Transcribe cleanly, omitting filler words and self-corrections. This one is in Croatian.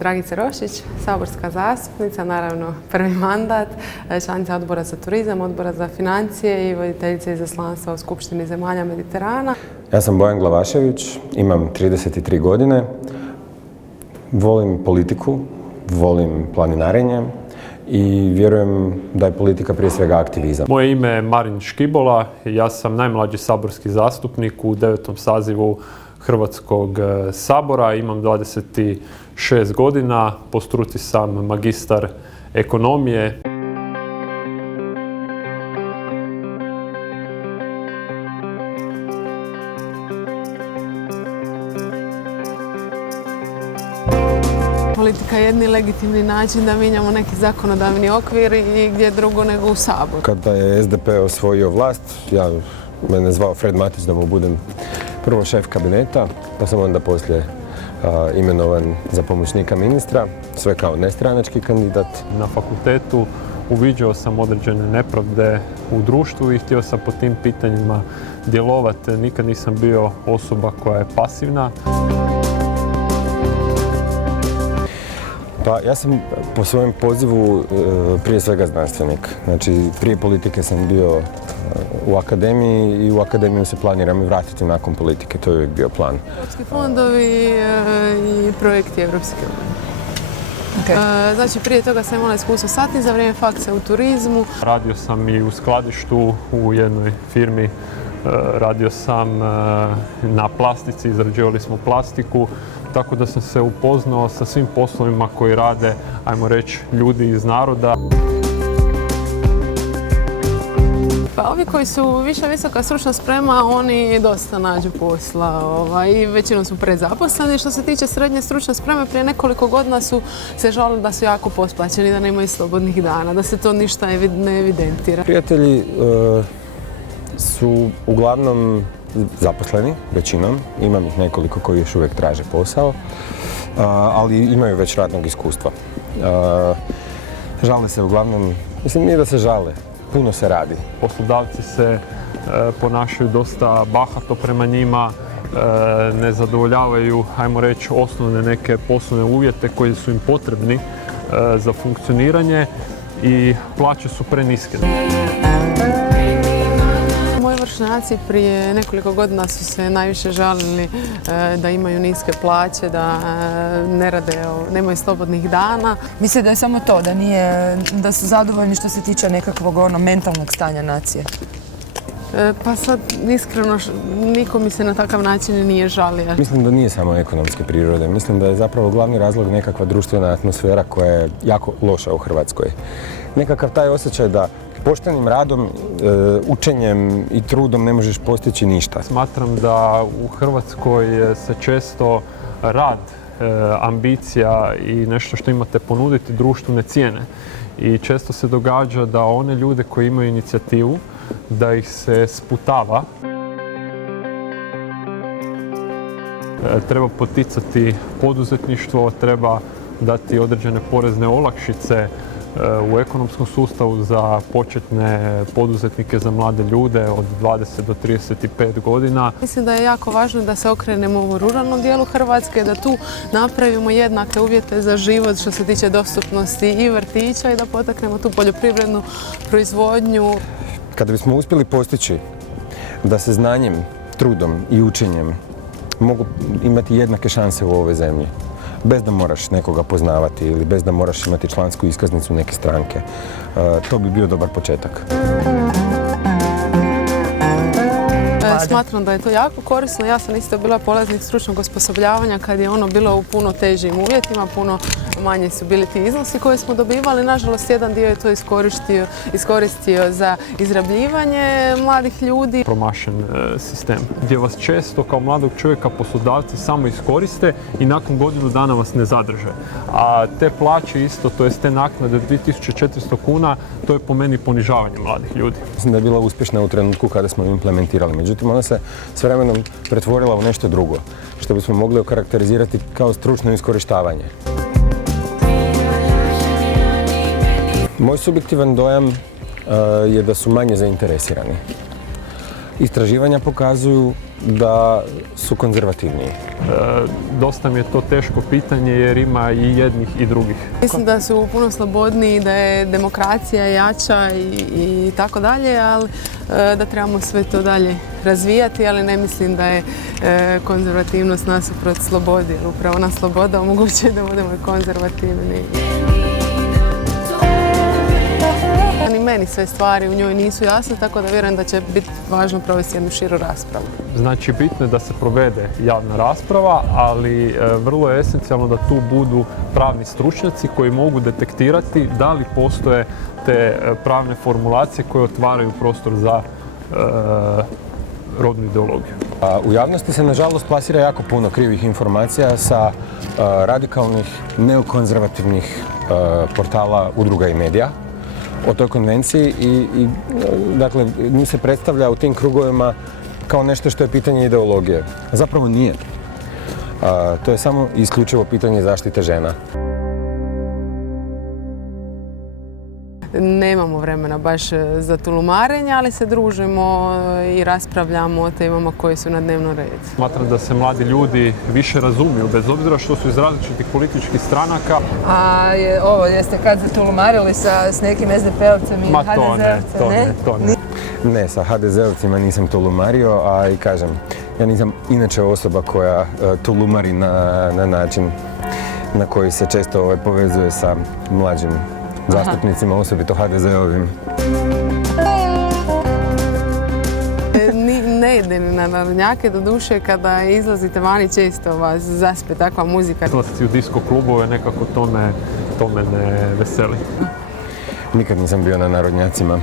Dragica Roščić, saborska zastupnica, naravno prvi mandat, članica Odbora za turizam, Odbora za financije i voditeljica izaslanstva u Skupštini zemalja Mediterana. Ja sam Bojan Glavašević, imam 33 godine, volim politiku, volim planinarenje i vjerujem da je politika prije svega aktivizam. Moje ime je Marin Škibola, ja sam najmlađi saborski zastupnik u 9. sazivu Hrvatskog sabora, imam 26 godina, po struci sam magistar ekonomije. Politika je jedni legitimni način da mijenjamo neki zakonodavni okvir i gdje drugo nego u Saboru. Kada je SDP osvojio vlast, mene zvao Fred Matić da mu budem prvo šef kabineta, pa sam onda poslije imenovan za pomoćnika ministra, sve kao nestranački kandidat. Na fakultetu uviđao sam određene nepravde u društvu i htio sam po tim pitanjima djelovati. Nikad nisam bio osoba koja je pasivna. Pa ja sam po svojem pozivu prije svega znanstvenik. Znači, prije politike sam bio u akademiji i u akademiju se planiram i vratiti nakon politike. To je uvijek bio plan. Europski fondovi i projekti Evropske unije. Okay. Znači, prije toga sam imala iskustvo satni za vrijeme faksa u turizmu. Radio sam i u skladištu u jednoj firmi. Radio sam na plastici, izrađivali smo plastiku. Tako da sam se upoznao sa svim poslovima koji rade, ajmo reći, ljudi iz naroda. Pa ovi koji su više visoka stručna sprema, oni dosta nađu posla i većinom su predzaposleni. Što se tiče srednje stručne spreme, prije nekoliko godina su se žalili da su jako potplaćeni, da nemaju slobodnih dana, da se to ništa ne evidentira. Prijatelji su uglavnom zaposleni, većinom. Imam ih nekoliko koji još uvijek traže posao, ali imaju već radnog iskustva. Žale se uglavnom, mislim nije da se žale, puno se radi. Poslodavci se ponašaju dosta bahato prema njima, ne zadovoljavaju, ajmo reći, osnovne neke poslovne uvjete koji su im potrebni za funkcioniranje i plaće su preniske. Moji vršnjaci prije nekoliko godina su se najviše žalili da imaju niske plaće, da ne rade, nemaju slobodnih dana. Mislim da je samo to, da su zadovoljni što se tiče nekakvog mentalnog stanja nacije. Pa sad, iskreno, niko mi se na takav način nije žalio. Mislim da nije samo ekonomske prirode. Mislim da je zapravo glavni razlog nekakva društvena atmosfera koja je jako loša u Hrvatskoj. Nekakav taj osjećaj da poštenim radom, učenjem i trudom ne možeš postići ništa. Smatram da u Hrvatskoj se često rad, ambicija i nešto što imate ponuditi društvu ne cijene. I često se događa da one ljude koji imaju inicijativu, da ih se sputava. Treba poticati poduzetništvo, treba dati određene porezne olakšice u ekonomskom sustavu za početne poduzetnike, za mlade ljude od 20 do 35 godina. Mislim da je jako važno da se okrenemo u ruralnom dijelu Hrvatske, da tu napravimo jednake uvjete za život što se tiče dostupnosti i vrtića i da potaknemo tu poljoprivrednu proizvodnju. Kada bismo uspjeli postići da se znanjem, trudom i učenjem mogu imati jednake šanse u ovoj zemlji, bez da moraš nekoga poznavati ili bez da moraš imati člansku iskaznicu neke stranke, to bi bio dobar početak. Smatram da je to jako korisno. Ja sam isto bila polaznik stručnog osposobljavanja kad je ono bilo u puno težim uvjetima, puno manje su bili ti iznosi koje smo dobivali. Nažalost, jedan dio je to iskoristio za izrabljivanje mladih ljudi. Promašen sistem gdje vas često kao mladog čovjeka poslodavci samo iskoriste i nakon godinu dana vas ne zadrže. A te plaće isto, to jest te naknade 2400 kuna, to je po meni ponižavanje mladih ljudi. Mislim da je bila uspješna u trenutku kada smo ju implementirali. Međutim, ona se s vremenom pretvorila u nešto drugo, što bismo mogli okarakterizirati kao stručno iskorištavanje. Moj subjektivan dojam je da su manje zainteresirani. Istraživanja pokazuju da su konzervativniji? Dosta mi je to teško pitanje jer ima i jednih i drugih. Mislim da su puno slobodniji, da je demokracija jača i tako dalje, ali da trebamo sve to dalje razvijati, ali ne mislim da je konzervativnost nasuprot slobodi, jer upravo ona sloboda omogućuje da budemo konzervativni. Ni meni sve stvari u njoj nisu jasne, tako da vjerujem da će biti važno provesti jednu širu raspravu. Znači, bitno je da se provede javna rasprava, ali vrlo je esencijalno da tu budu pravni stručnjaci koji mogu detektirati da li postoje te pravne formulacije koje otvaraju prostor za rodnu ideologiju. U javnosti se nažalost plasira jako puno krivih informacija sa radikalnih, neokonzervativnih portala, udruga i medija o toj konvenciji i dakle, nju se predstavlja u tim krugovima kao nešto što je pitanje ideologije. Zapravo nije. To je samo isključivo pitanje zaštite žena. Nemamo vremena baš za tulumarenje, ali se družimo i raspravljamo o temama koje su na dnevnom redu. Smatram da se mladi ljudi više razumiju, bez obzira što su iz različitih političkih stranaka. A jeste kad zatulumarili s nekim SDP-ovcem i Ma HDZ-ovcem, ne? Ne, sa HDZ-ovcima nisam tulumario, a i kažem, ja nisam inače osoba koja tulumari na način na koji se često povezuje sa mlađim zastupnicima, osobito HDZ-ovim. Ne ide na narodnjake, doduše kada izlazite vani često vas zaspe takva muzika. Izlasci u disko klubove nekako to me ne veseli. Nikad nisam bio na narodnjacima.